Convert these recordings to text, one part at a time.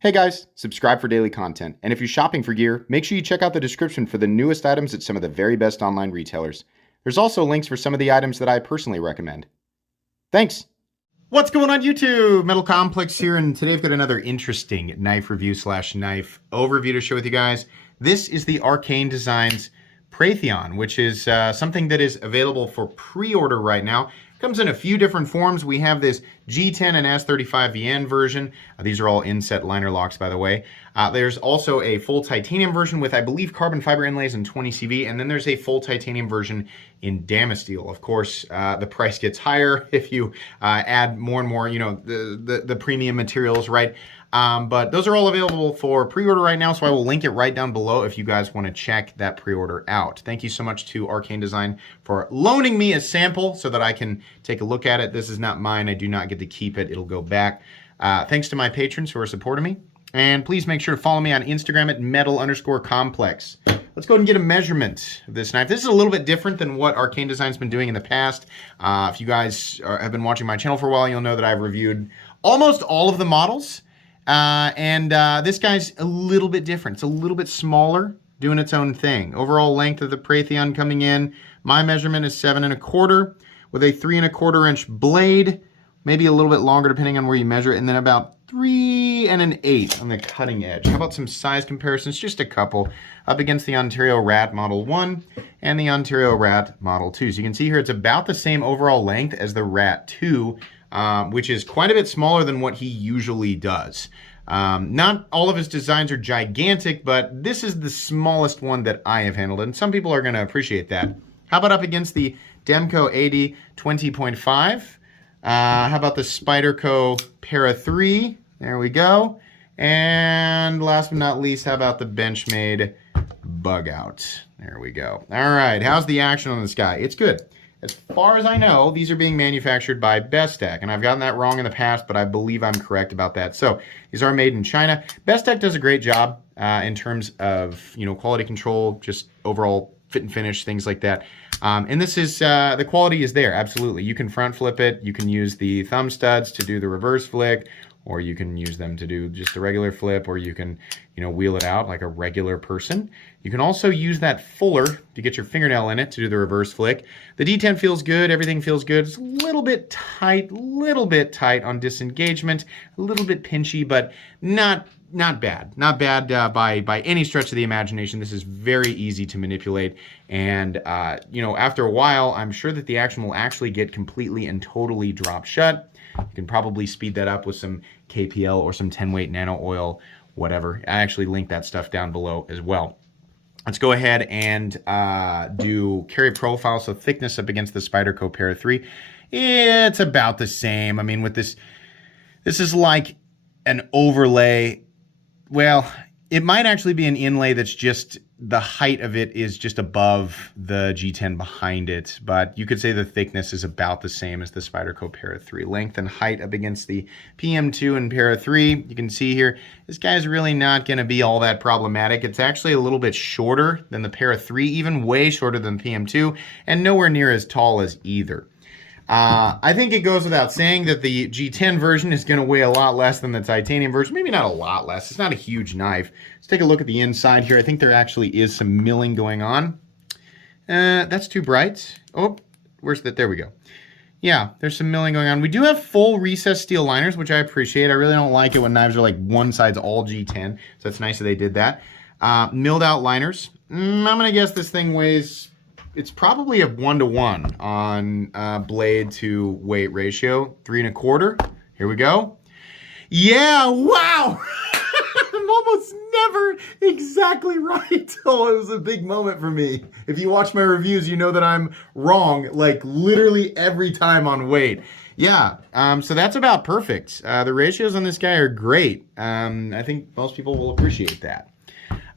Hey guys, subscribe for daily content, and if you're shopping for gear, make sure you check out the description for the newest items at some of the very best online retailers. There's also links for some of the items that I personally recommend. Thanks! What's going on YouTube? Metal Complex here, and today I've got another interesting knife review / knife overview to share with you guys. This is the Arcane Designs Preytheon, which is something that is available for pre-order right now. Comes in a few different forms. We have this G10 and S35VN version. These are all inset liner locks, by the way. There's also a full titanium version with, I believe, carbon fiber inlays and 20 CV, and then there's a full titanium version in Damasteel. Of course, the price gets higher if you add more and more, you know, the premium materials, right? But those are all available for pre-order right now, so I will link it right down below if you guys want to check that pre-order out. Thank you so much to Arcane Design for loaning me a sample so that I can take a look at it. This is not mine. I do not get to keep it. It'll go back. Thanks to my patrons who are supporting me. And please make sure to follow me on Instagram at metal_complex. Let's go ahead and get a measurement of this knife. This is a little bit different than what Arcane Design's been doing in the past. If you guys have been watching my channel for a while, you'll know that I've reviewed almost all of the models. This guy's a little bit different. It's a little bit smaller, doing its own thing. Overall length of the Preytheon coming in, my measurement is 7 1/4 with a 3 1/4 inch blade, maybe a little bit longer depending on where you measure it, and then about 3 1/8 on the cutting edge. How about some size comparisons? Just a couple up against the Ontario Rat Model 1 and the Ontario Rat Model 2. So you can see here it's about the same overall length as the Rat 2, which is quite a bit smaller than what he usually does. Not all of his designs are gigantic, but this is the smallest one that I have handled, and some people are going to appreciate that. How about up against the Demco AD 20.5? How about the Spyderco Para 3? There we go. And last but not least, how about the Benchmade Bug Out? There we go. All right, how's the action on this guy? It's good. As far as I know, these are being manufactured by Bestech, and I've gotten that wrong in the past, but I believe I'm correct about that. So these are made in China. Bestech does a great job in terms of, you know, quality control, just overall fit and finish, things like that. And this is, the quality is there, absolutely. You can front flip it, you can use the thumb studs to do the reverse flick, or you can use them to do just a regular flip, or you can, you know, wheel it out like a regular person. You can also use that fuller to get your fingernail in it to do the reverse flick. The D10 feels good, everything feels good. It's a little bit tight on disengagement, a little bit pinchy, but not bad. Not bad by any stretch of the imagination. This is very easy to manipulate, and you know, after a while, I'm sure that the action will actually get completely and totally drop shut. You can probably speed that up with some KPL or some 10-weight nano oil, whatever. I actually linked that stuff down below as well. Let's go ahead and do carry profile, so thickness up against the Spyderco Para 3. It's about the same. I mean, with this is like an overlay. Well, it might actually be an inlay that's just, the height of it is just above the G10 behind it, but you could say the thickness is about the same as the Spyderco Para 3. Length and height up against the PM2 and Para 3. You can see here, this guy's really not going to be all that problematic. It's actually a little bit shorter than the Para 3, even way shorter than PM2, and nowhere near as tall as either. I think it goes without saying that the G10 version is going to weigh a lot less than the titanium version. Maybe not a lot less. It's not a huge knife. Let's take a look at the inside here. I think there actually is some milling going on. That's too bright. Oh, where's that? There we go. Yeah, there's some milling going on. We do have full recessed steel liners, which I appreciate. I really don't like it when knives are like one side's all G10, so it's nice that they did that. Milled out liners. I'm going to guess this thing weighs... It's probably a 1-to-1 on blade to weight ratio. 3 1/4. Here we go. Yeah, wow! I'm almost never exactly right. Oh, it was a big moment for me. If you watch my reviews, you know that I'm wrong, like literally every time on weight. Yeah, so that's about perfect. The ratios on this guy are great. I think most people will appreciate that.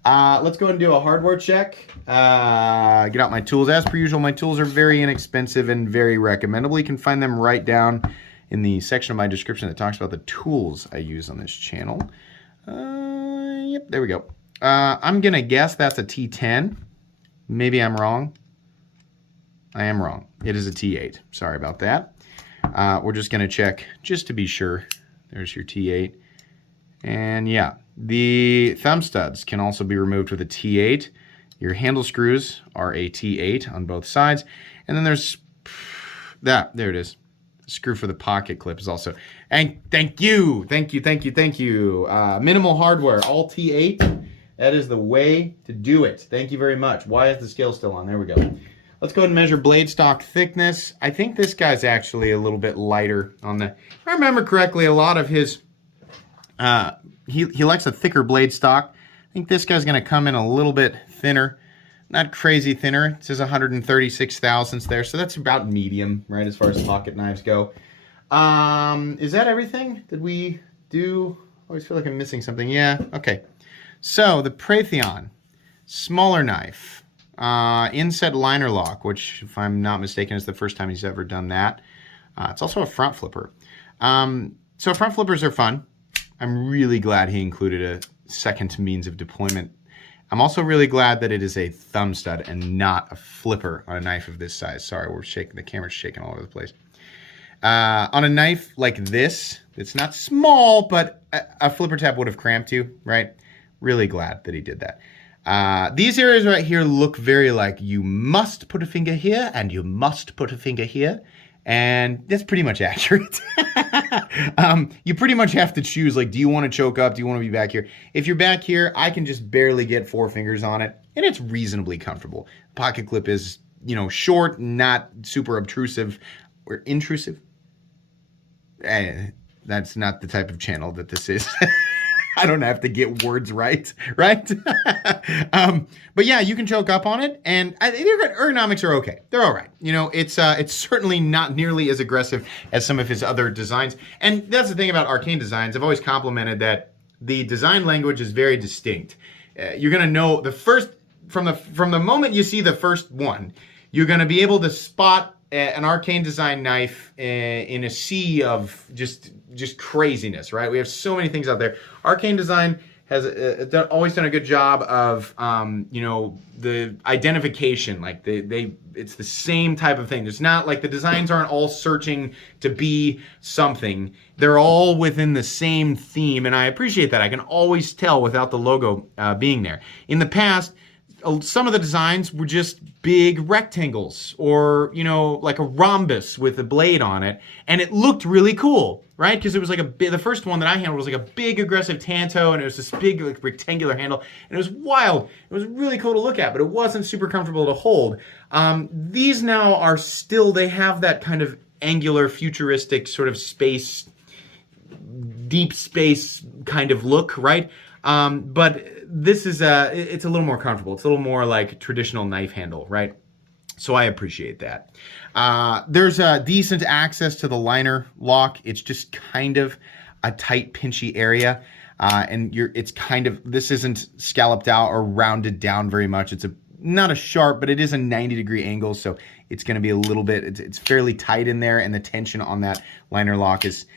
Let's go ahead and do a hardware check. Get out my tools. As per usual, my tools are very inexpensive and very recommendable. You can find them right down in the section of my description that talks about the tools I use on this channel. Yep, there we go. I'm going to guess that's a T10. Maybe I'm wrong. I am wrong. It is a T8. Sorry about that. We're just going to check just to be sure. There's your T8. And yeah, the thumb studs can also be removed with a T8. Your handle screws are a T8 on both sides. And then there's that, there it is. Screw for the pocket clip is also, and thank you. Minimal hardware, all T8. That is the way to do it. Thank you very much. Why is the scale still on? There we go. Let's go ahead and measure blade stock thickness. I think this guy's actually a little bit lighter on the, if I remember correctly, a lot of his, he likes a thicker blade stock. I think this guy's gonna come in a little bit thinner. Not crazy thinner. It says 136 thousandths there, so that's about medium, right, as far as pocket knives go. Is that everything? Did we do? I always feel like I'm missing something. Yeah, okay. So the Preytheon, smaller knife, inset liner lock, which, if I'm not mistaken, is the first time he's ever done that. It's also a front flipper. So front flippers are fun. I'm really glad he included a second means of deployment. I'm also really glad that it is a thumb stud and not a flipper on a knife of this size. Sorry, we're shaking, the camera's shaking all over the place. On a knife like this, it's not small, but a flipper tab would have cramped you, right? Really glad that he did that. These areas right here look very like you must put a finger here and you must put a finger here. And that's pretty much accurate. You pretty much have to choose, like, do you want to choke up? Do you want to be back here? If you're back here, I can just barely get 4 fingers on it, and it's reasonably comfortable. Pocket clip is, you know, short, not super obtrusive or intrusive. That's not the type of channel that this is. I don't have to get words right? But yeah, you can choke up on it, and ergonomics are okay. They're all right. You know, it's certainly not nearly as aggressive as some of his other designs. And that's the thing about Arcane designs. I've always complimented that the design language is very distinct. You're gonna know the first from the moment you see the first one, you're gonna be able to spot an Arcane design knife in a sea of just craziness, right? We have so many things out there. Arcane design has always done a good job of, you know, the identification. Like it's the same type of thing. It's not like the designs aren't all searching to be something. They're all within the same theme, and I appreciate that. I can always tell without the logo being there. In the past, some of the designs were just big rectangles or, you know, like a rhombus with a blade on it. And it looked really cool, right? Because it was like the first one that I handled was like a big aggressive tanto, and it was this big like rectangular handle. And it was wild. It was really cool to look at, but it wasn't super comfortable to hold. These now are still, they have that kind of angular, futuristic sort of space, deep space kind of look, right? But this is it's a little more comfortable. It's a little more like traditional knife handle, right? So I appreciate that. There's a decent access to the liner lock. It's just kind of a tight, pinchy area. And it's kind of, this isn't scalloped out or rounded down very much. It's not a sharp, but it is a 90-degree angle. So it's going to be a little bit, it's fairly tight in there. And the tension on that liner lock is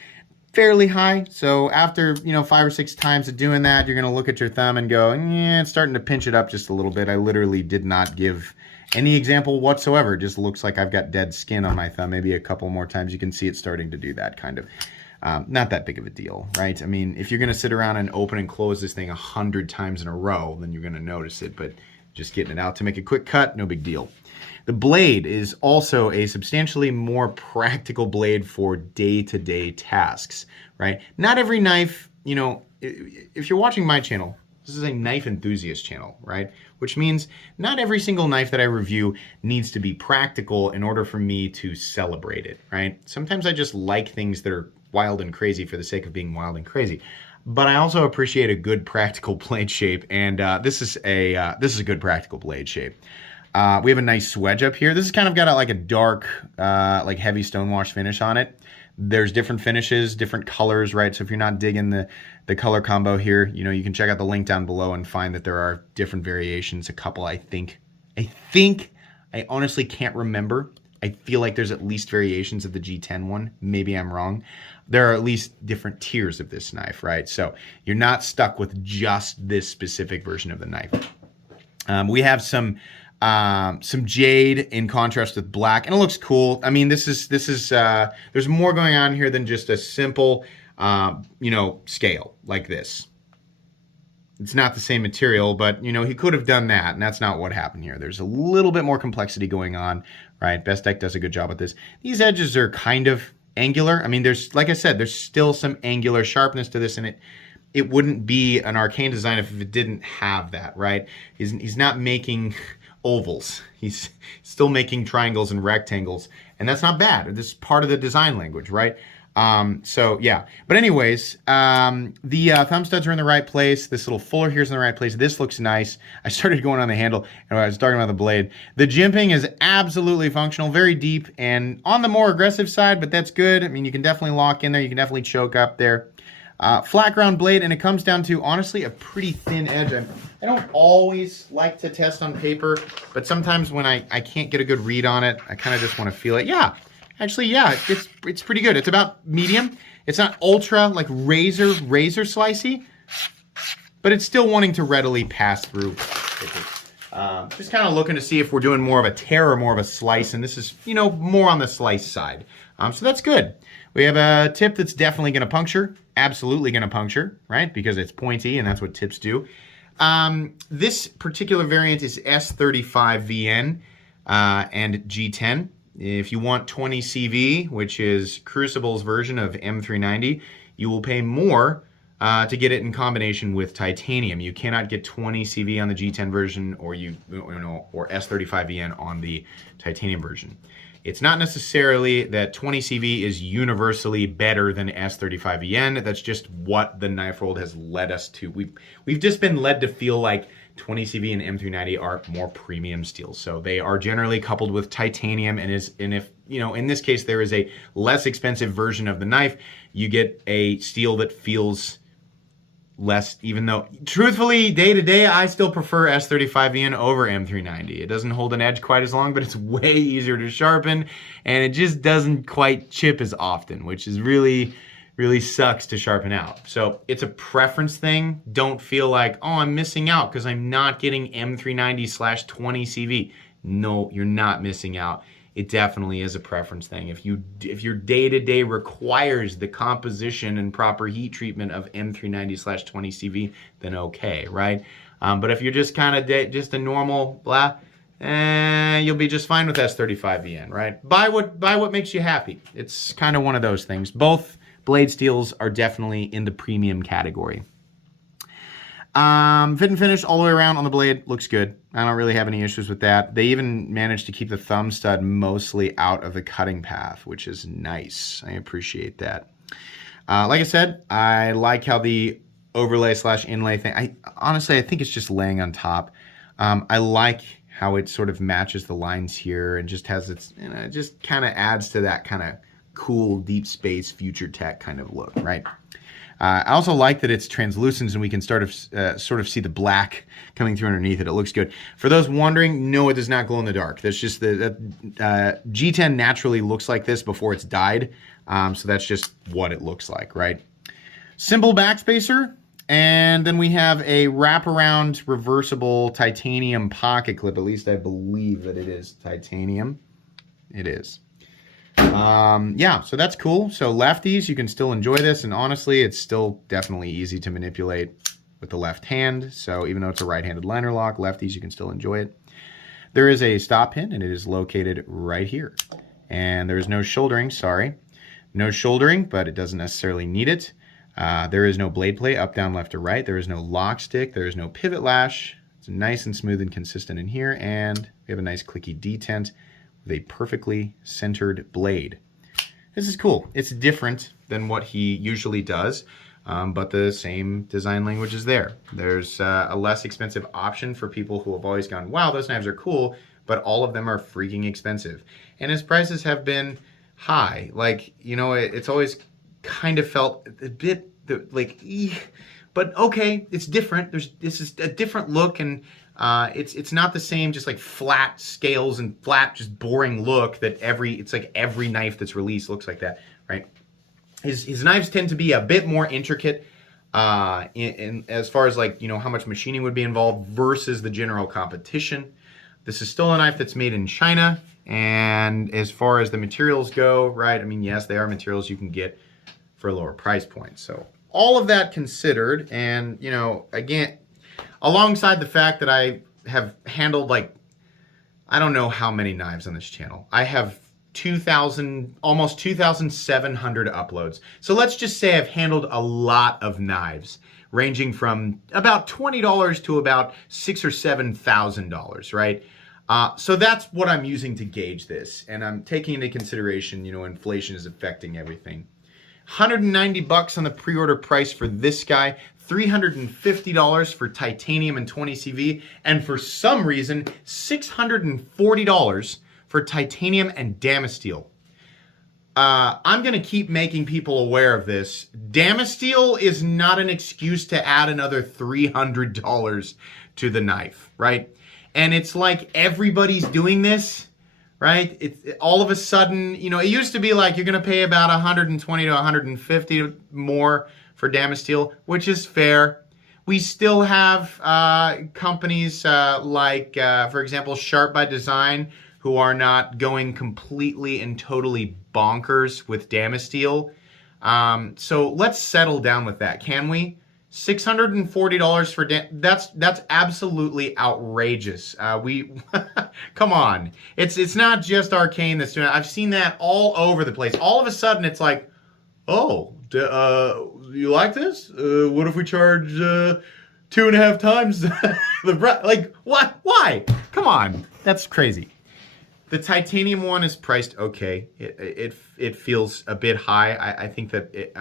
fairly high. So after, you know, 5 or 6 times of doing that, you're going to look at your thumb and go, yeah, it's starting to pinch it up just a little bit. I literally did not give any example whatsoever. It just looks like I've got dead skin on my thumb. Maybe a couple more times you can see it starting to do that kind of. Not that big of a deal, right? I mean, if you're going to sit around and open and close this thing 100 times in a row, then you're going to notice it. But just getting it out to make a quick cut, no big deal. The blade is also a substantially more practical blade for day-to-day tasks, right? Not every knife, you know, if you're watching my channel, this is a knife enthusiast channel, right? Which means not every single knife that I review needs to be practical in order for me to celebrate it, right? Sometimes I just like things that are wild and crazy for the sake of being wild and crazy. But I also appreciate a good practical blade shape, and this is a good practical blade shape. We have a nice swedge up here. This has kind of got like a dark, like heavy stonewash finish on it. There's different finishes, different colors, right? So if you're not digging the color combo here, you know, you can check out the link down below and find that there are different variations. A couple, I think, I honestly can't remember. I feel like there's at least variations of the G10 one. Maybe I'm wrong. There are at least different tiers of this knife, right? So you're not stuck with just this specific version of the knife. We have some jade in contrast with black, and it looks cool. I mean, this is there's more going on here than just a simple scale like this. It's not the same material, but, he could have done that, and that's not what happened here. There's a little bit more complexity going on, right? Best Deck does a good job at this. These edges are kind of angular. I mean, like I said, there's still some angular sharpness to this, and it wouldn't be an Arcane design if it didn't have that, right? He's not making ovals. He's still making triangles and rectangles, and that's not bad. This is part of the design language, right? So yeah, but anyways, the thumb studs are in the right place. This little fuller here is in the right place. This looks nice. I started going on the handle, and I was talking about the blade. The jimping is absolutely functional, very deep, and on the more aggressive side, but that's good. I mean, you can definitely lock in there. You can definitely choke up there. Flat ground blade, and it comes down to, honestly, a pretty thin edge. I don't always like to test on paper, but sometimes when I can't get a good read on it, I kind of just want to feel it. Yeah. Actually, yeah, it's pretty good. It's about medium. It's not ultra, like razor slicey, but it's still wanting to readily pass through. Just kind of looking to see if we're doing more of a tear or more of a slice, and this is, more on the slice side. So that's good. We have a tip that's definitely going to puncture, absolutely going to puncture, right? Because it's pointy, and that's what tips do. This particular variant is S35VN and G10. If you want 20 CV, which is Crucible's version of M390, you will pay more to get it in combination with titanium. You cannot get 20 CV on the G10 version or S35VN on the titanium version. It's not necessarily that 20 CV is universally better than S35VN. That's just what the knife world has led us to. We've just been led to feel like 20 CV and M390 are more premium steels. So they are generally coupled with titanium, and if, in this case, there is a less expensive version of the knife, you get a steel that feels less, even though, truthfully, day to day, I still prefer S35VN over M390. It doesn't hold an edge quite as long, but it's way easier to sharpen, and it just doesn't quite chip as often, which is really sucks to sharpen out. So it's a preference thing. Don't feel like, oh, I'm missing out because I'm not getting M390/20 CV. No, you're not missing out. It definitely is a preference thing. If your day-to-day requires the composition and proper heat treatment of M390/20 CV, then okay, right? But if you're just kind of just a normal blah, you'll be just fine with S35VN, right? Buy what makes you happy. It's kind of one of those things. Both blade steels are definitely in the premium category. Fit and finish all the way around on the blade looks good. I don't really have any issues with that. They even managed to keep the thumb stud mostly out of the cutting path, which is nice. I appreciate that. Like I said, I like how the overlay/inlay thing, honestly, I think it's just laying on top. I like how it sort of matches the lines here and just has its, it just kind of adds to that kind of cool deep space future tech kind of look, right? I also like that it's translucent and we can sort of see the black coming through underneath it. It looks good. For those wondering, no, it does not glow in the dark. That's just G10 naturally looks like this before it's dyed, so that's just what it looks like, right? Simple backspacer, and then we have a wraparound reversible titanium pocket clip. At least I believe that it is titanium. It is. Yeah, so that's cool. So lefties, you can still enjoy this, and honestly, it's still definitely easy to manipulate with the left hand. So even though it's a right-handed liner lock, lefties, you can still enjoy it. There is a stop pin, and it is located right here. And there is no shouldering, sorry. No shouldering, but it doesn't necessarily need it. There is no blade play, up, down, left, or right. There is no lock stick. There is no pivot lash. It's nice and smooth and consistent in here, and we have a nice clicky detent with a perfectly centered blade. This is cool. It's different than what he usually does, but the same design language is there. There's a less expensive option for people who have always gone, wow, those knives are cool, but all of them are freaking expensive. And his prices have been high. Like, you know, it's always kind of felt a bit like, but okay, it's different. This is a different look, and it's not the same just like flat scales and flat just boring look that it's like every knife that's released looks like that, right? His knives tend to be a bit more intricate in as far as like, you know, how much machining would be involved versus the general competition. This is still a knife that's made in China, and as far as the materials go, right, I mean, yes, they are materials you can get for a lower price point. So all of that considered, and you know, again, alongside the fact that I have handled like, I don't know how many knives on this channel. I have almost 2,700 uploads. So let's just say I've handled a lot of knives, ranging from about $20 to about $6,000 or $7,000, right? So that's what I'm using to gauge this, and I'm taking into consideration, you know, inflation is affecting everything. $190 on the pre-order price for this guy, $350 for titanium and 20CV, and for some reason, $640 for titanium and Damasteel. I'm going to keep making people aware of this. Damasteel is not an excuse to add another $300 to the knife, right? And it's like everybody's doing this, right? It's all of a sudden, you know, it used to be like you're going to pay about $120 to $150 more for Damasteel, which is fair. We still have companies like, for example, Sharp by Design, who are not going completely and totally bonkers with Damasteel. So let's settle down with that, can we? $640 for that's absolutely outrageous. Come on. It's not just Arcane that's doing it. I've seen that all over the place. All of a sudden it's like, oh, you like this? What if we charge 2.5 times the price? Like, what? Why? Come on. That's crazy. The titanium one is priced okay. It feels a bit high. I think that it,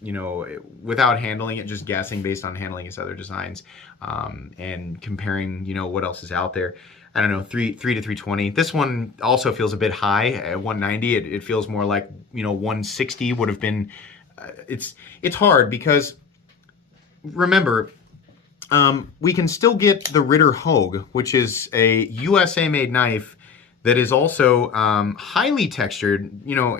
you know, without handling it, just guessing based on handling its other designs, and comparing, you know, what else is out there. I don't know, 3 to 320. This one also feels a bit high at 190. It feels more like, you know, 160 would have been. It's hard because remember, we can still get the Ritter Hogue, which is a USA made knife that is also highly textured, you know,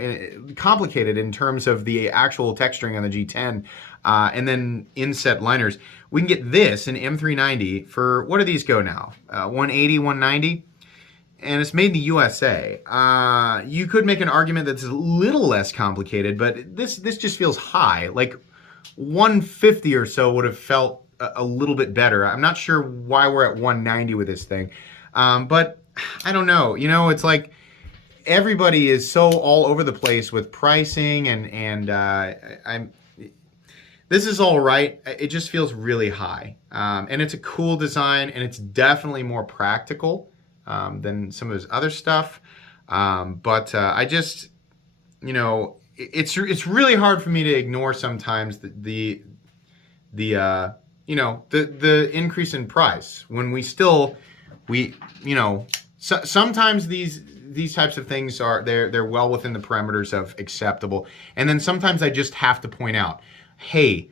complicated in terms of the actual texturing on the G10, and then inset liners. We can get this, an M390, for, what do these go now? 180, 190? And it's made in the USA. You could make an argument that's a little less complicated, but this just feels high. Like 150 or so would have felt a little bit better. I'm not sure why we're at 190 with this thing, but I don't know. You know, it's like everybody is so all over the place with pricing, and this is all right. It just feels really high, and it's a cool design, and it's definitely more practical than some of his other stuff. But I just, you know, it's really hard for me to ignore sometimes the you know, the increase in price when we you know. So, sometimes these types of things are they're well within the parameters of acceptable, and then sometimes I just have to point out, hey,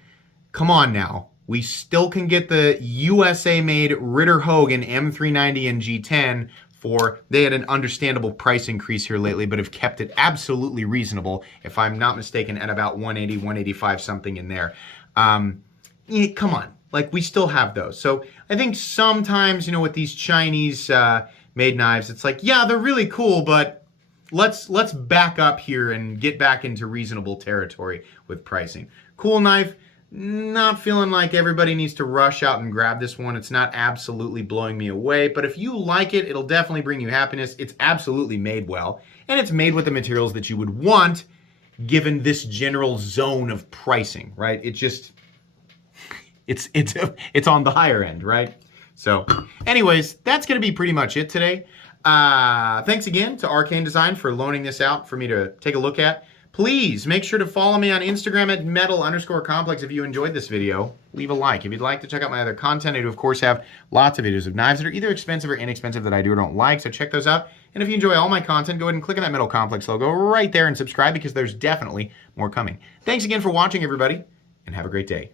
come on now, we still can get the USA made Ritter Hogue and M390 and G10 for, they had an understandable price increase here lately, but have kept it absolutely reasonable, if I'm not mistaken, at about 180, 185 something in there. Come on, like we still have those. So I think sometimes, you know, with these Chinese made knives, it's like, yeah, they're really cool, but let's back up here and get back into reasonable territory with pricing. Cool knife, not feeling like everybody needs to rush out and grab this one. It's not absolutely blowing me away, but if you like it, it'll definitely bring you happiness. It's absolutely made well, and it's made with the materials that you would want given this general zone of pricing, right? It just, it's on the higher end, right? So anyways, that's going to be pretty much it today. Thanks again to Arcane Design for loaning this out for me to take a look at. Please make sure to follow me on Instagram at metal_complex if you enjoyed this video. Leave a like. If you'd like to check out my other content, I do, of course, have lots of videos of knives that are either expensive or inexpensive that I do or don't like, so check those out. And if you enjoy all my content, go ahead and click on that Metal Complex logo right there and subscribe, because there's definitely more coming. Thanks again for watching, everybody, and have a great day.